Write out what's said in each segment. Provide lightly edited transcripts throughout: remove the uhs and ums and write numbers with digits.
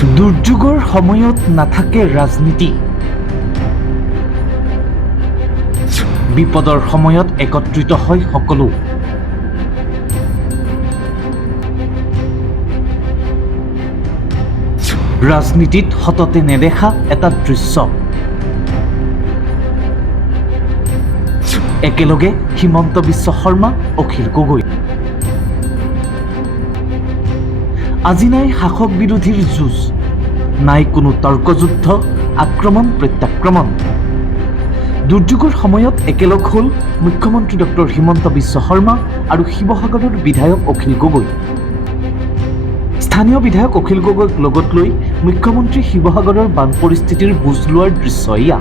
দুৰ্যোগৰ সময়ত নাথাকে ৰাজনীতি, বিপদৰ সময়ত একত্ৰিত হয় সকলো। ৰাজনীতিত সততে নেদেখা এটা দৃশ্য। একেলগে হিমন্ত বিশ্ব শৰ্মা, অখিল গগৈ। আজি নাই শাসক বিৰোধীৰ যুঁজ, নাই কোনো তৰ্কযুদ্ধ, আক্ৰমণ প্ৰত্যাক্ৰমণ। দুৰ্যোগৰ সময়ত একেলগ হ'ল মুখ্যমন্ত্ৰী ডক্টৰ হিমন্ত বিশ্ব শৰ্মা আৰু শিৱসাগৰৰ বিধায়ক অখিল গগৈ। স্থানীয় বিধায়ক অখিল গগৈক লগত লৈ মুখ্যমন্ত্ৰী শিৱসাগৰৰ বান পৰিস্থিতিৰ বুজ লোৱাৰ দৃশ্য এয়া।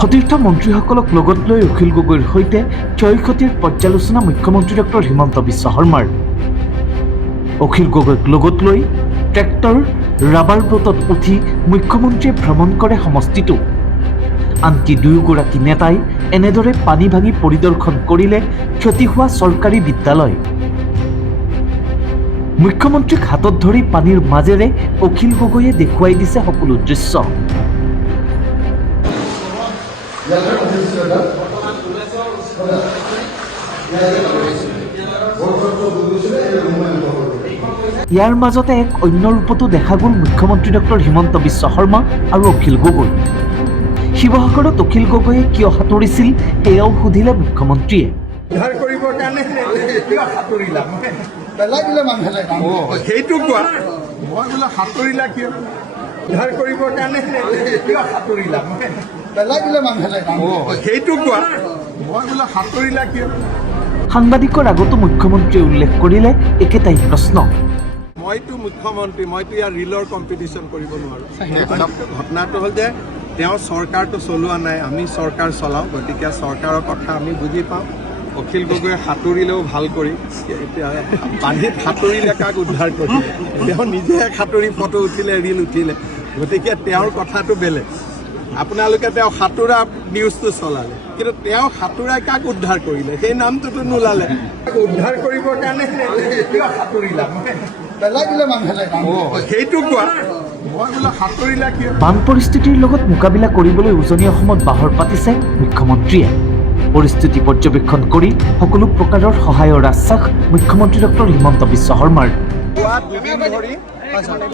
সতীৰ্থ মন্ত্ৰীসকলক লগত লৈ অখিল গগৈৰ সৈতে ক্ষয় ক্ষতিৰ পৰ্যালোচনা মুখ্যমন্ত্ৰী ডক্টৰ হিমন্ত বিশ্ব শৰ্মাৰ। অখিল গগৈক লগত লৈ ট্ৰেক্টৰ, ৰাবাৰ বোটত উঠি মুখ্যমন্ত্ৰীয়ে ভ্ৰমণ কৰে সমষ্টিটো। আনকি দুয়োগৰাকী নেতাই এনেদৰে পানী ভাঙি পৰিদৰ্শন কৰিলে ক্ষতি হোৱা চৰকাৰী বিদ্যালয়। মুখ্যমন্ত্ৰীক হাতত ধৰি পানীৰ মাজেৰে অখিল গগৈয়ে দেখুৱাই দিছে সকলো দৃশ্য। ইয়াৰ মাজতে এক অন্য ৰূপতো দেখা গ'ল মুখ্যমন্ত্ৰী ডক্টৰ হিমন্ত বিশ্ব শৰ্মা আৰু অখিল গগৈ। শিৱসাগৰত অখিল গগৈয়ে কিয় সাঁতুৰিছিল সেয়াও সুধিলে মুখ্যমন্ত্ৰীয়ে। সেইটো কোৱা, মই বোলে সাঁতুৰিলা কিয়? উদ্ধাৰ কৰিবৰ কাৰণে কিয় সাঁতুৰিলা? সেইটো কোৱা, মই বোলে সাঁতুৰিলা কিয়? সাংবাদিকৰ আগতো মুখ্যমন্ত্ৰীয়ে উল্লেখ কৰিলে একেটাই প্ৰশ্ন। মইতো মুখ্যমন্ত্ৰী, মইতো ইয়াৰ ৰিলৰ কম্পিটিশ্যন কৰিব নোৱাৰোঁ। ঘটনাটো হ'ল যে তেওঁ চৰকাৰটো চলোৱা নাই, আমি চৰকাৰ চলাওঁ, গতিকে চৰকাৰৰ কথা আমি বুজি পাওঁ। অখিল গগৈয়ে সাঁতুৰিলেও ভাল কৰি, এতিয়া পানীত সাঁতুৰিলে কাক উদ্ধাৰ কৰিলে? তেওঁ নিজে সাঁতুৰি ফটো উঠিলে, ৰিল উঠিলে, গতিকে তেওঁৰ কথাটো বেলেগ। আপোনালোকে তেওঁ সাঁতোৰা নিউজটো চলালে, কিন্তু তেওঁ সাঁতোৰাই কাক উদ্ধাৰ কৰিলে সেই নামটোতো নোলালে। উদ্ধাৰ কৰিবৰ কাৰণে কিয় সাঁতুৰিলা? সেইটো কোৱা, মই বোলে সাঁতুৰিলা কিয়? বান পৰিস্থিতিৰ লগত মোকাবিলা কৰিবলৈ উজনি অসমত বাহৰ পাতিছে মুখ্যমন্ত্ৰীয়ে। পৰিস্থিতি পৰ্যবেক্ষণ কৰি সকলো প্ৰকাৰৰ সহায়ৰ আশ্বাস মুখ্যমন্ত্ৰী ডক্টৰ হিমন্ত বিশ্ব শৰ্মাৰ। যোৱা দুদিন ধৰি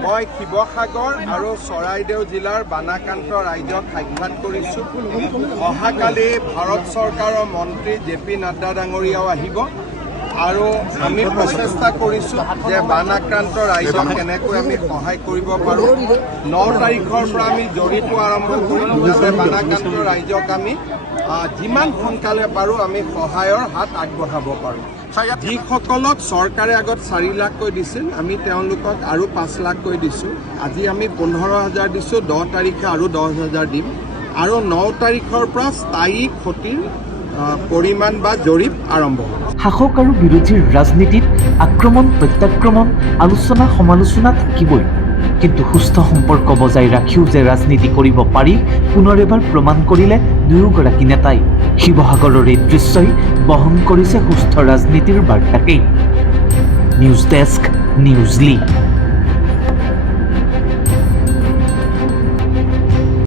মই শিৱসাগৰ আৰু চৰাইদেউ জিলাৰ বানাক্ৰান্ত ৰাইজক সাক্ষাৎ কৰিছোঁ। অহাকালি ভাৰত চৰকাৰৰ মন্ত্ৰী জে.পি. নাড্ডা ডাঙৰীয়াও আহিব আৰু আমি প্ৰচেষ্টা কৰিছোঁ যে বান আক্ৰান্ত ৰাইজক কেনেকৈ আমি সহায় কৰিব পাৰোঁ। 9 তাৰিখৰ পৰা আমি জৰীপো আৰম্ভ কৰিম, যাতে বান আক্ৰান্ত ৰাইজক আমি যিমান সোনকালে পাৰোঁ আমি সহায়ৰ হাত আগবঢ়াব পাৰোঁ। যিসকলক চৰকাৰে আগত 4 লাখকৈ দিছিল, আমি তেওঁলোকক আৰু 5 লাখকৈ দিছোঁ। আজি আমি 15,000 দিছোঁ, 10 তাৰিখে আৰু 10,000 দিম আৰু 9 তাৰিখৰ পৰা স্থায়ী ক্ষতিৰ পৰিমাণ বা জৰীপ আৰম্ভ হ'ব। শাসক আৰু বিৰোধীৰ ৰাজনীতিত আক্ৰমণ প্ৰত্যাক্ৰমণ, আলোচনা সমালোচনা থাকিবই, কিন্তু সুস্থ সম্পৰ্ক বজাই ৰাখিও যে ৰাজনীতি কৰিব পাৰি পুনৰ এবাৰ প্ৰমাণ কৰিলে দুয়োগৰাকী নেতাই। শিৱসাগৰৰ এই দৃশ্যই বহন কৰিছে সুস্থ ৰাজনীতিৰ বাৰ্তাকেই। নিউজ ডেস্ক, নিউজ লি।